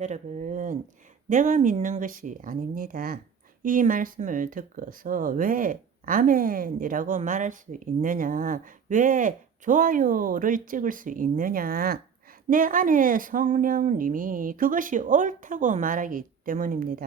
여러분, 내가 믿는 것이 아닙니다. 이 말씀을 듣고서 왜 아멘이라고 말할 수 있느냐? 왜 좋아요를 찍을 수 있느냐? 내 안에 성령님이 그것이 옳다고 말하기 때문입니다.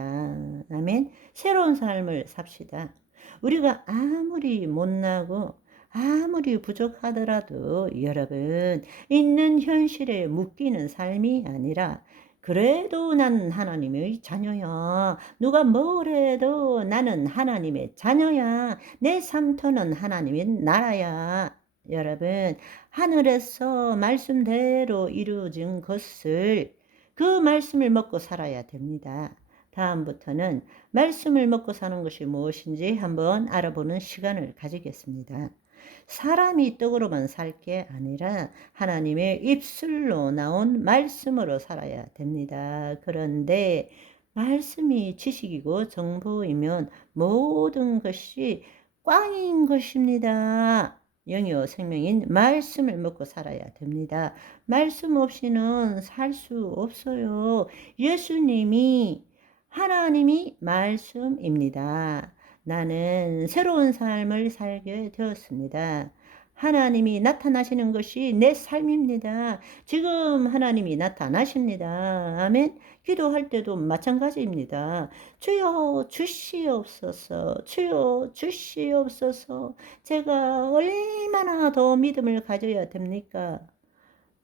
아멘. 새로운 삶을 삽시다. 우리가 아무리 못나고 아무리 부족하더라도 여러분, 있는 현실에 묶이는 삶이 아니라 그래도 난 하나님의 자녀야. 누가 뭐래도 나는 하나님의 자녀야. 내 삶터는 하나님의 나라야. 여러분, 하늘에서 말씀대로 이루어진 것을 그 말씀을 먹고 살아야 됩니다. 다음부터는 말씀을 먹고 사는 것이 무엇인지 한번 알아보는 시간을 가지겠습니다. 사람이 떡으로만 살 게 아니라 하나님의 입술로 나온 말씀으로 살아야 됩니다. 그런데 말씀이 지식이고 정보이면 모든 것이 꽝인 것입니다. 영이요 생명인 말씀을 먹고 살아야 됩니다. 말씀 없이는 살 수 없어요. 예수님이 하나님이 말씀입니다. 나는 새로운 삶을 살게 되었습니다. 하나님이 나타나시는 것이 내 삶입니다. 지금 하나님이 나타나십니다. 아멘. 기도할 때도 마찬가지입니다. 주여 주시옵소서, 주여 주시옵소서. 제가 얼마나 더 믿음을 가져야 됩니까?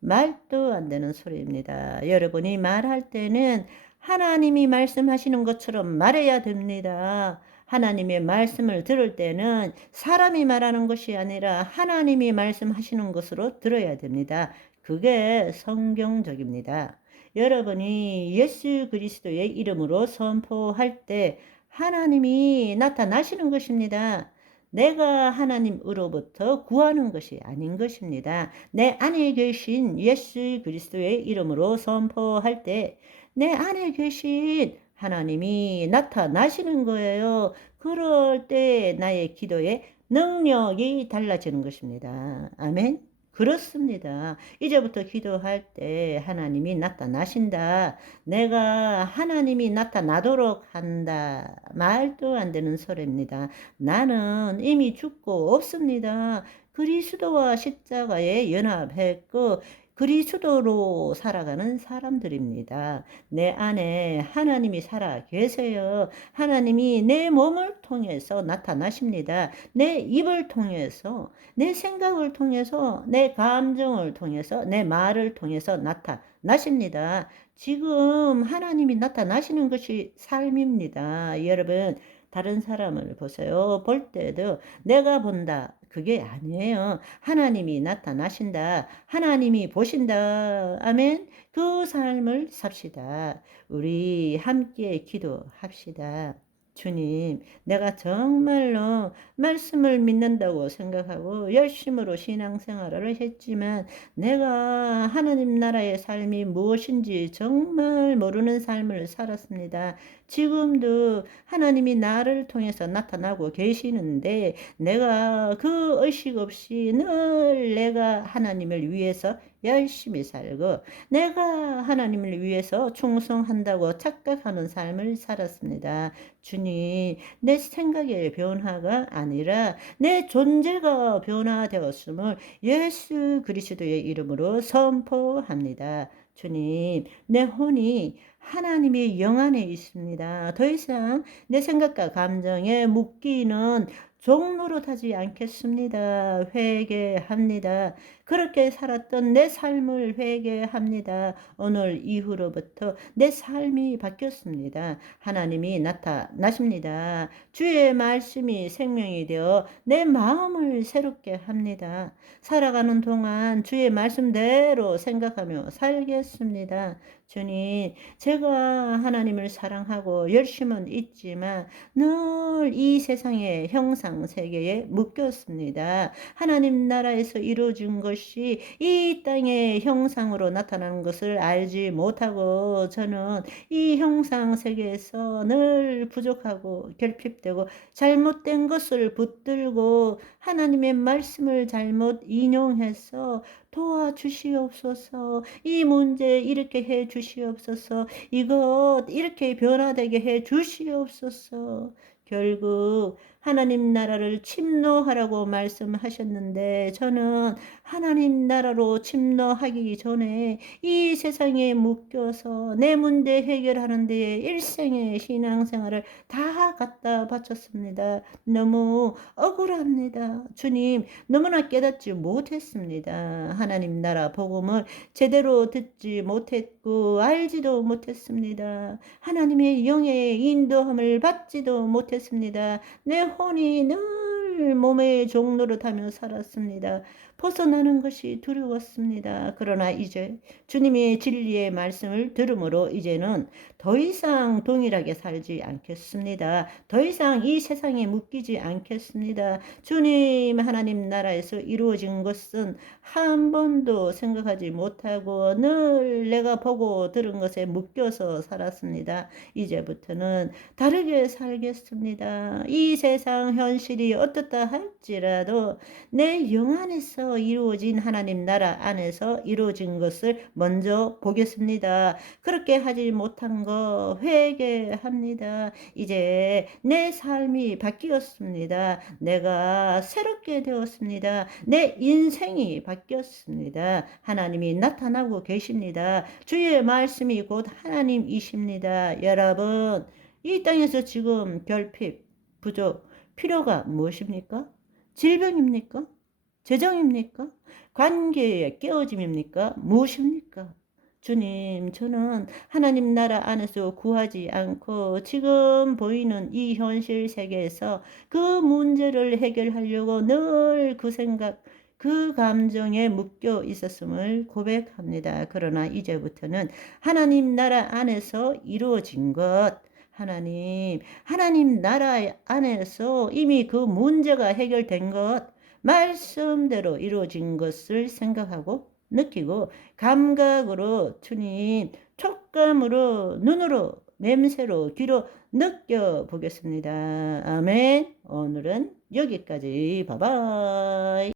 말도 안 되는 소리입니다. 여러분이 말할 때는 하나님이 말씀하시는 것처럼 말해야 됩니다. 하나님의 말씀을 들을 때는 사람이 말하는 것이 아니라 하나님이 말씀하시는 것으로 들어야 됩니다. 그게 성경적입니다. 여러분이 예수 그리스도의 이름으로 선포할 때 하나님이 나타나시는 것입니다. 내가 하나님으로부터 구하는 것이 아닌 것입니다. 내 안에 계신 예수 그리스도의 이름으로 선포할 때 내 안에 계신 하나님이 나타나시는 거예요. 그럴 때 나의 기도의 능력이 달라지는 것입니다. 아멘. 그렇습니다. 이제부터 기도할 때 하나님이 나타나신다. 내가 하나님이 나타나도록 한다. 말도 안 되는 소리입니다. 나는 이미 죽고 없습니다. 그리스도와 십자가에 연합했고 그리스도로 살아가는 사람들입니다. 내 안에 하나님이 살아 계세요. 하나님이 내 몸을 통해서 나타나십니다. 내 입을 통해서, 내 생각을 통해서, 내 감정을 통해서, 내 말을 통해서 나타나십니다. 지금 하나님이 나타나시는 것이 삶입니다. 여러분, 다른 사람을 보세요. 볼 때도 내가 본다. 그게 아니에요. 하나님이 나타나신다. 하나님이 보신다. 아멘. 그 삶을 삽시다. 우리 함께 기도합시다. 주님, 내가 정말로 말씀을 믿는다고 생각하고 열심으로 신앙생활을 했지만 내가 하나님 나라의 삶이 무엇인지 정말 모르는 삶을 살았습니다. 지금도 하나님이 나를 통해서 나타나고 계시는데 내가 그 의식 없이 늘 내가 하나님을 위해서 열심히 살고 내가 하나님을 위해서 충성한다고 착각하는 삶을 살았습니다. 주님, 내 생각의 변화가 아니라 내 존재가 변화되었음을 예수 그리스도의 이름으로 선포합니다. 주님, 내 혼이 하나님의 영 안에 있습니다. 더 이상 내 생각과 감정에 묶이는 종로로 타지 않겠습니다. 회개합니다. 그렇게 살았던 내 삶을 회개합니다. 오늘 이후로부터 내 삶이 바뀌었습니다. 하나님이 나타나십니다. 주의 말씀이 생명이 되어 내 마음을 새롭게 합니다. 살아가는 동안 주의 말씀대로 생각하며 살겠습니다. 주님, 제가 하나님을 사랑하고 열심은 있지만 늘 이 세상의 형상 세계에 묶였습니다. 하나님 나라에서 이루어진 것이 이 땅의 형상으로 나타나는 것을 알지 못하고 저는 이 형상 세계에서 늘 부족하고 결핍되고 잘못된 것을 붙들고 하나님의 말씀을 잘못 인용해서 도와주시옵소서. 이 문제 이렇게 해 주시옵소서. 이것 이렇게 변화되게 해 주시옵소서. 결국 하나님 나라를 침노하라고 말씀하셨는데 저는 하나님 나라로 침노하기 전에 이 세상에 묶여서 내 문제 해결하는 데에 일생의 신앙생활을 다 갖다 바쳤습니다. 너무 억울합니다. 주님, 너무나 깨닫지 못했습니다. 하나님 나라 복음을 제대로 듣지 못했고 알지도 못했습니다. 하나님의 영의 인도함을 받지도 못했습니다. 내 혼이 늘 몸의 종노릇하며 살았습니다. 벗어나는 것이 두려웠습니다. 그러나 이제 주님의 진리의 말씀을 들음으로 이제는 더 이상 동일하게 살지 않겠습니다. 더 이상 이 세상에 묶이지 않겠습니다. 주님 하나님 나라에서 이루어진 것은 한 번도 생각하지 못하고 늘 내가 보고 들은 것에 묶여서 살았습니다. 이제부터는 다르게 살겠습니다. 이 세상 현실이 어떻다 할지라도 내 영 안에서 이루어진 하나님 나라 안에서 이루어진 것을 먼저 보겠습니다. 그렇게 하지 못한 거 회개합니다. 이제 내 삶이 바뀌었습니다. 내가 새롭게 되었습니다. 내 인생이 바뀌었습니다. 하나님이 나타나고 계십니다. 주의 말씀이 곧 하나님이십니다. 여러분, 이 땅에서 지금 결핍, 부족, 필요가 무엇입니까? 질병입니까? 재정입니까? 관계의 깨어짐입니까? 무엇입니까? 주님, 저는 하나님 나라 안에서 구하지 않고 지금 보이는 이 현실 세계에서 그 문제를 해결하려고 늘 그 생각, 그 감정에 묶여 있었음을 고백합니다. 그러나 이제부터는 하나님 나라 안에서 이루어진 것, 하나님 나라 안에서 이미 그 문제가 해결된 것, 말씀대로 이루어진 것을 생각하고 느끼고 감각으로 주님 촉감으로 눈으로 냄새로 귀로 느껴보겠습니다. 아멘. 오늘은 여기까지. 바이바이.